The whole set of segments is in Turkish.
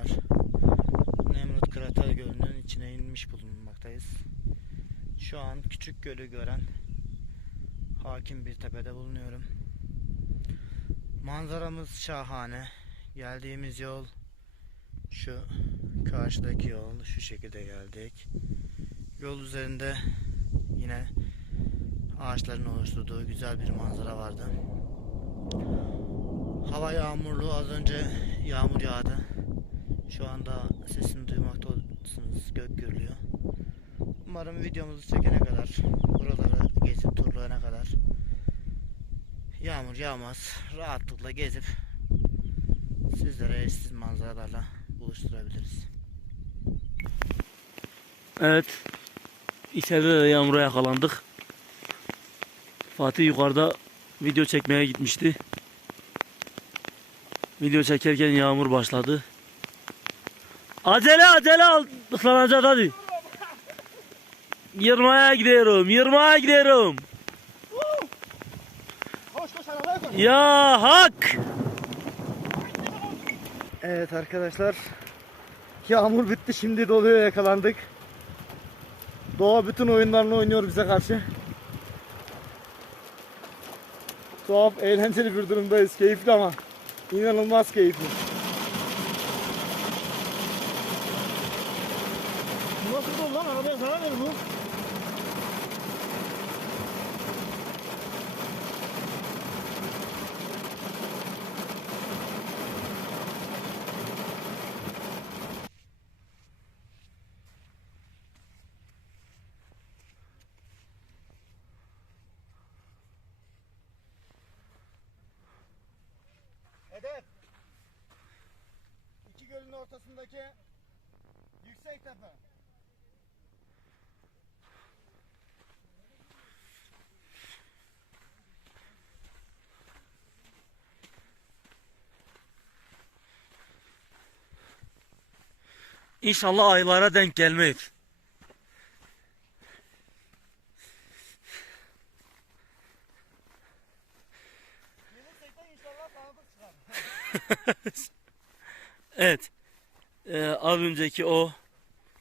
arkadaşlar. Nemrut Krater Gölü'nün içine inmiş bulunmaktayız. Şu an küçük gölü gören hakim bir tepede bulunuyorum. Manzaramız şahane. Geldiğimiz yol şu karşıdaki yol. Şu şekilde geldik. Yol üzerinde yine ağaçların oluşturduğu güzel bir manzara vardı. Hava yağmurlu. Az önce yağmur yağdı. Şu anda sesini duymaktasınız. Gök gürlüyor. Umarım videomuzu çekene kadar, buraları gezip turlayana kadar yağmur yağmaz. Rahatlıkla gezip sizlere eşsiz manzaralarla buluşturabiliriz. Evet. İçeride de yağmura yakalandık. Fatih yukarıda video çekmeye gitmişti. Video çekerken yağmur başladı. Acele acele al. Islanacağız hadi. Yırmaya gidiyorum. Yırmaya gidiyorum. Ya hak. Evet arkadaşlar. Yağmur bitti şimdi doluya yakalandık. Doğa bütün oyunlarını oynuyor bize karşı. Tuhaf, eğlenceli bir durumdayız. Keyifli ama. inanılmaz keyifli. Nasıl dolu lan arabaya zarar verir bu. İnşallah aylara denk gelmeyiz. Evet. Ee, az önceki o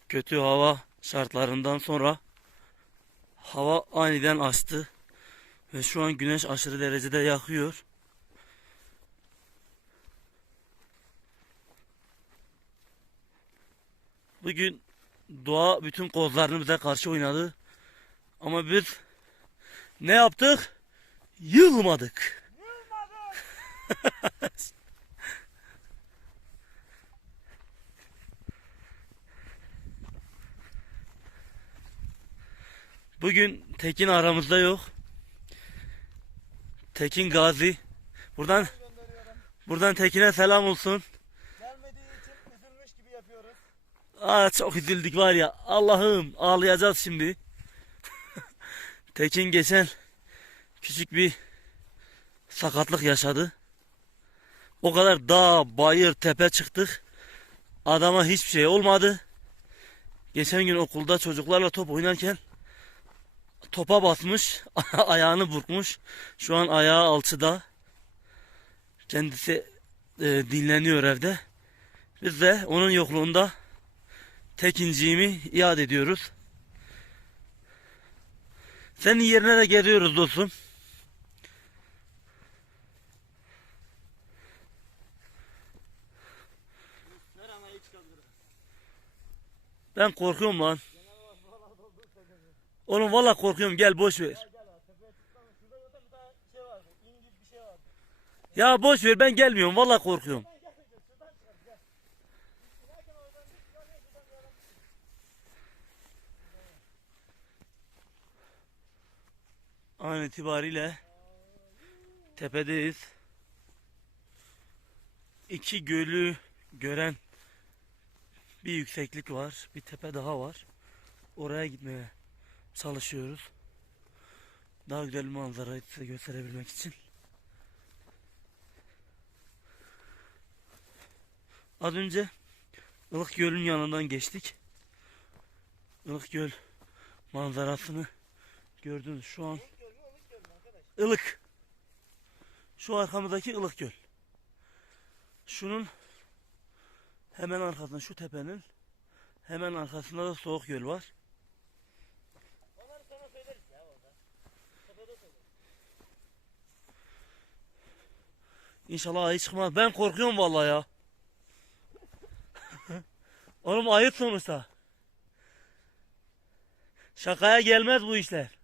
kötü hava şartlarından sonra hava aniden açtı. Ve şu an güneş aşırı derecede yakıyor. Bugün doğa bütün kozlarını bize karşı oynadı. Ama biz ne yaptık? Yılmadık. Bugün Tekin aramızda yok. Tekin Gazi. Buradan buradan Tekin'e selam olsun. Gelmediği için üzülmüş gibi yapıyoruz. Aa çok üzüldük var ya. Allah'ım ağlayacağız şimdi. Tekin geçen küçük bir sakatlık yaşadı. O kadar dağ, bayır, tepe çıktık. Adama hiçbir şey olmadı. Geçen gün okulda çocuklarla top oynarken topa basmış, ayağını burkmuş. Şu an ayağı alçıda. Kendisi e, dinleniyor evde. Biz de onun yokluğunda tekinciğimi iade ediyoruz. Senin yerine de geliyoruz dostum. Ben korkuyorum lan. Oğlum valla korkuyorum gel boş ver. Ya boş ver ben gelmiyorum valla korkuyorum. Gel gel gel. Şuradan çıkar gel. İnerken oradan git. Ya ne şuradan bir adam. An itibariyle tepedeyiz. İki gölü gören bir yükseklik var. Bir tepe daha var. Oraya gitmeye çalışıyoruz. Daha güzel manzarayı size gösterebilmek için. Az önce Ilık Göl'ün yanından geçtik. Ilık Göl manzarasını gördünüz. Şu an Tek göl mü ılık ılık. Şu arkamızdaki ılık göl. Şunun Hemen arkasında şu tepenin hemen arkasında da soğuk göl var. İnşallah ayı çıkmaz. Ben korkuyorum vallahi ya. Oğlum ayı sonuçta. Şakaya gelmez bu işler.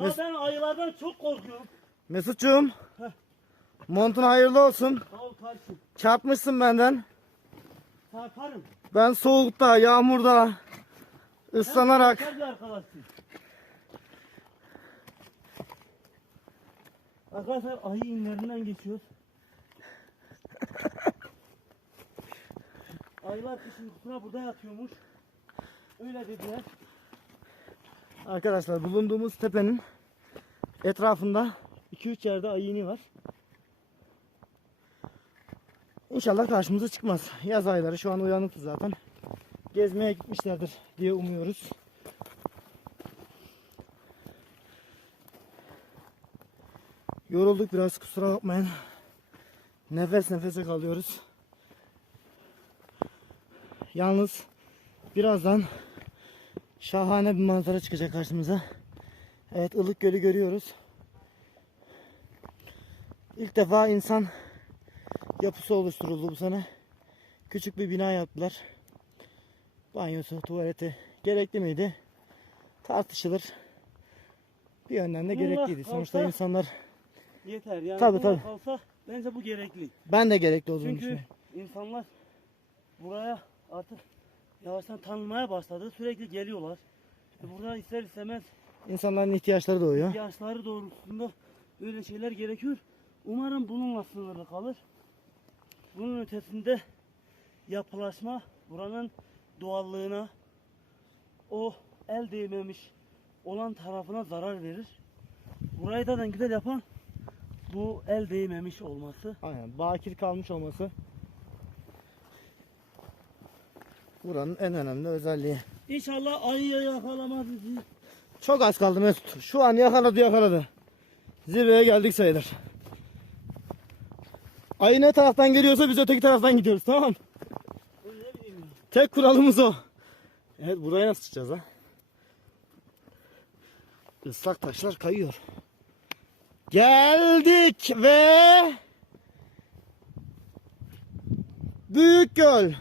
La ben ayılardan çok korkuyorum. Mesutcuğum. Heh. Montun hayırlı olsun. Sağ ol kardeşim. Çarpmışsın benden. Sarkarım. Ben soğukta, yağmurda, ıslanarak. Sarkar bir arkadaşsın. Arkadaşlar ayı inlerinden geçiyoruz. Ayılar kışın uykusuna burada yatıyormuş. Öyle dediler. Arkadaşlar bulunduğumuz tepenin etrafında 2-3 yerde ayı ini var. İnşallah karşımıza çıkmaz. Yaz ayları şu an uyanıktı zaten. Gezmeye gitmişlerdir diye umuyoruz. Yorulduk biraz kusura bakmayın. Nefes nefese kalıyoruz. Yalnız birazdan Şahane bir manzara çıkacak karşımıza. Evet ılık gölü görüyoruz. İlk defa insan yapısı oluşturuldu bu sene. Küçük bir bina yaptılar. Banyosu, tuvaleti gerekli miydi? Tartışılır. Bir yönden de Bunlar gerekliydi. Sonuçta kalsa- insanlar Yeter yani. Tabii, tabii. Kalsa bence bu gerekli. ben de gerekli olduğunu Çünkü düşünüyorum. insanlar buraya artık yavaştan tanınmaya başladı. Sürekli geliyorlar. E Burada ister istemez İnsanların ihtiyaçları doğuyor. ihtiyaçları doğrultusunda böyle şeyler gerekiyor. Umarım bununla sınırlı kalır. Bunun ötesinde yapılaşma buranın doğallığına o el değmemiş olan tarafına zarar verir. Burayı da güzel yapan bu el değmemiş olması. Aynen. Bakir kalmış olması buranın en önemli özelliği. İnşallah ayıya yakalamaz bizi. Çok az kaldı Mesut. Şu an yakaladı yakaladı. Zirveye geldik sayılır. Ayı ne taraftan geliyorsa biz öteki taraftan gidiyoruz tamam. Tek kuralımız o. Evet buraya nasıl çıkacağız ha? Islak taşlar kayıyor. Geldik ve Büyük Göl.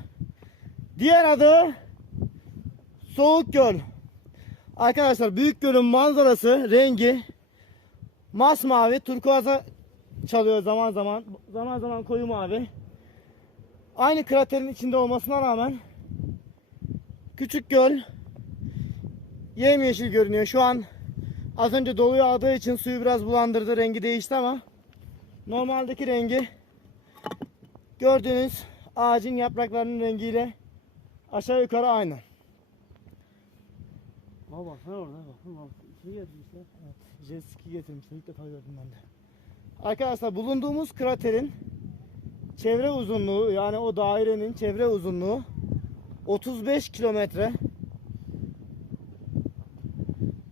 Diğer adı Soğuk Göl. Arkadaşlar Büyük Göl'ün manzarası, rengi masmavi, turkuaza çalıyor zaman zaman. Zaman zaman koyu mavi. Aynı kraterin içinde olmasına rağmen Küçük göl yemyeşil görünüyor. Şu an az önce dolu yağdığı için suyu biraz bulandırdı. Rengi değişti ama normaldeki rengi gördüğünüz ağacın yapraklarının rengiyle aşağı yukarı aynı. Baba baksana orada bak. Şey getirmişler. Evet, jet ski getirmişler. İlk defa gördüm ben de. Arkadaşlar bulunduğumuz kraterin çevre uzunluğu yani o dairenin çevre uzunluğu 35 kilometre.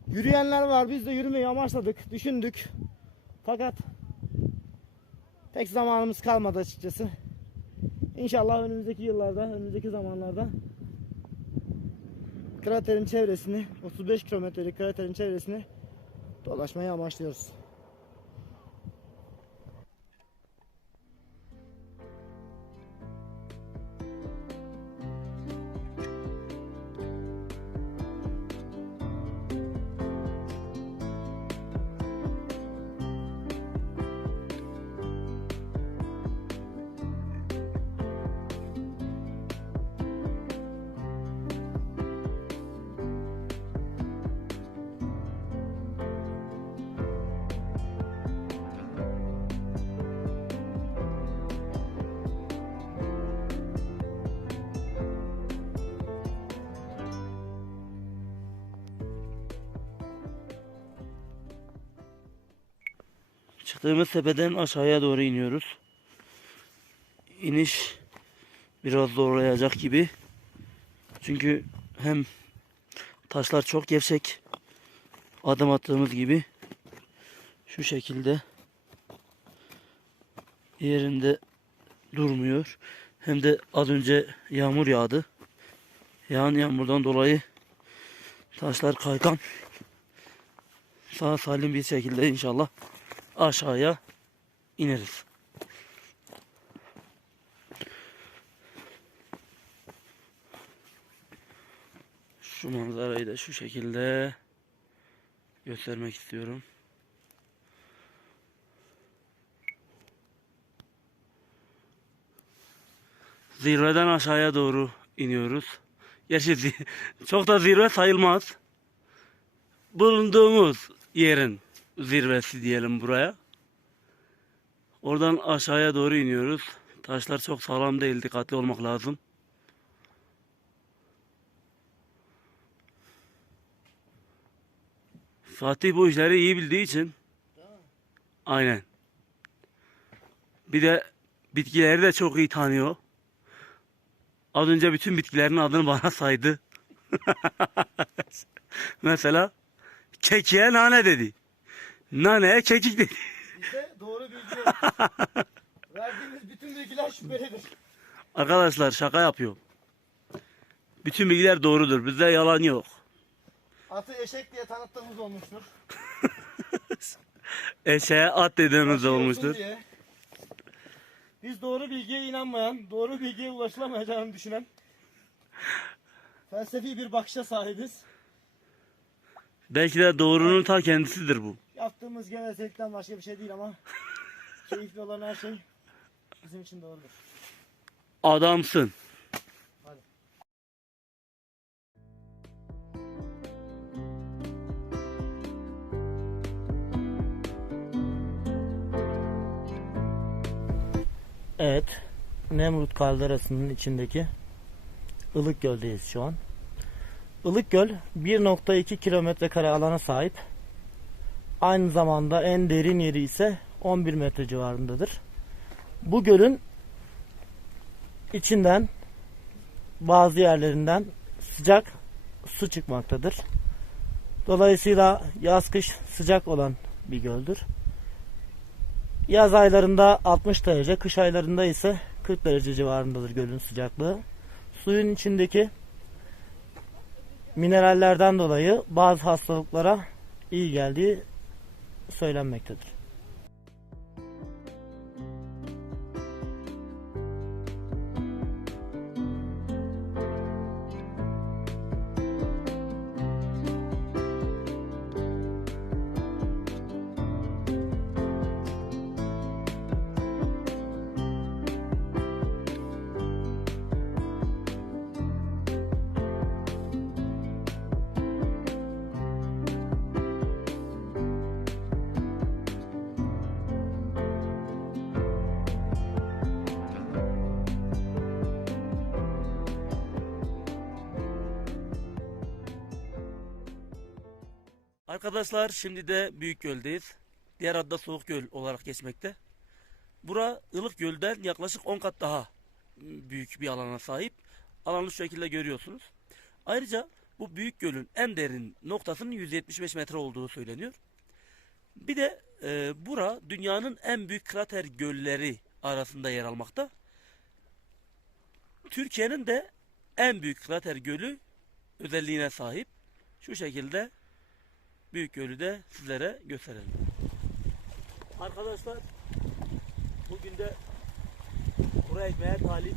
Yürüyenler var. Biz de yürümeyi amaçladık, düşündük. Fakat pek zamanımız kalmadı açıkçası. İnşallah önümüzdeki yıllarda, önümüzdeki zamanlarda kraterin çevresini, 35 kilometrelik kraterin çevresini dolaşmaya amaçlıyoruz. Çıktığımız tepeden aşağıya doğru iniyoruz. İniş biraz zorlayacak gibi. Çünkü hem taşlar çok gevşek. Adım attığımız gibi şu şekilde yerinde durmuyor. Hem de az önce yağmur yağdı. Yağan yağmurdan dolayı taşlar kaygan. Sağ salim bir şekilde inşallah aşağıya ineriz. Şu manzarayı da şu şekilde göstermek istiyorum. Zirveden aşağıya doğru iniyoruz. Gerçi çok da zirve sayılmaz. Bulunduğumuz yerin zirvesi diyelim buraya. Oradan aşağıya doğru iniyoruz. Taşlar çok sağlam değil, dikkatli olmak lazım. Fatih bu işleri iyi bildiği için aynen. Bir de bitkileri de çok iyi tanıyor. Az önce bütün bitkilerin adını bana saydı. Mesela kekiğe nane dedi. Naneye kekik dedi. Bizde doğru bilgi yok. Verdiğimiz bütün bilgiler şüphelidir. Arkadaşlar şaka yapıyor. Bütün bilgiler doğrudur. Bizde yalan yok. Atı eşek diye tanıttığımız olmuştur. Eşeğe at dediğimiz de olmuştur. diye. Biz doğru bilgiye inanmayan, doğru bilgiye ulaşılamayacağını düşünen felsefi bir bakışa sahibiz. Belki de doğrunun ta kendisidir bu. Yaptığımız gevezelikten başka bir şey değil ama keyifli olan her şey bizim için doğrudur. Adamsın. Hadi. Evet. Nemrut kalderasının içindeki Ilık Göl'deyiz şu an. Ilık Göl 1.2 kilometre kare alana sahip. Aynı zamanda en derin yeri ise 11 metre civarındadır. Bu gölün içinden bazı yerlerinden sıcak su çıkmaktadır. Dolayısıyla yaz kış sıcak olan bir göldür. Yaz aylarında 60 derece, kış aylarında ise 40 derece civarındadır gölün sıcaklığı. Suyun içindeki minerallerden dolayı bazı hastalıklara iyi geldiği söylenmektedir. Arkadaşlar şimdi de Büyük Göl'deyiz. Diğer adı da Soğuk Göl olarak geçmekte. Bura Ilık Göl'den yaklaşık 10 kat daha büyük bir alana sahip. Alanı şu şekilde görüyorsunuz. Ayrıca bu Büyük Göl'ün en derin noktasının 175 metre olduğu söyleniyor. Bir de e, bura dünyanın en büyük krater gölleri arasında yer almakta. Türkiye'nin de en büyük krater gölü özelliğine sahip. Şu şekilde Büyük Gölü de sizlere gösterelim. Arkadaşlar bugün de kuru ekmeğe talip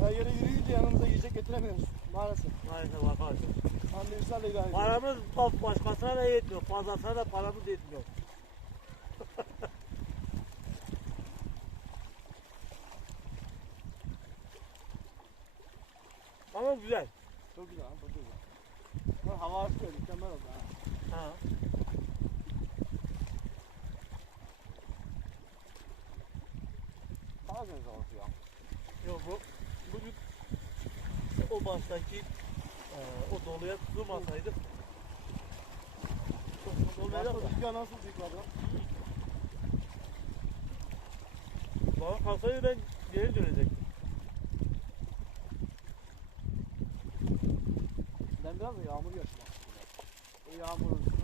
Her yere yürüyünce yanımıza yiyecek getiremiyoruz maalesef. maalesef arkadaşlar. Sandviçlerle idare ediyoruz. Paramız pa- başkasına da yetmiyor. Fazlasına da paramız yetmiyor. Ama güzel. Çok güzel. Çok güzel. Lan hava akıyor. Mükemmel oldu ha. Ha. Karadeniz havası ya. Yok bu bugün o baştaki e, o doluya tutulmasaydı çok olmayacaktı. Rüzgar nasıl yıkladı? Bana kalsaydı ben geri dönecektim. biraz da yağmur yağışı var. O yağmurun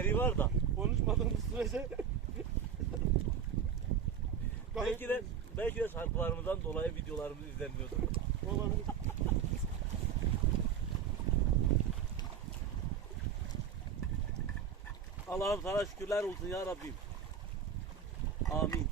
Seri var da konuşmadığımız sürece belki de belki de şarkılarımızdan dolayı videolarımız izlenmiyordu. Olabilir. Allah'ım sana şükürler olsun ya Rabbim. Amin.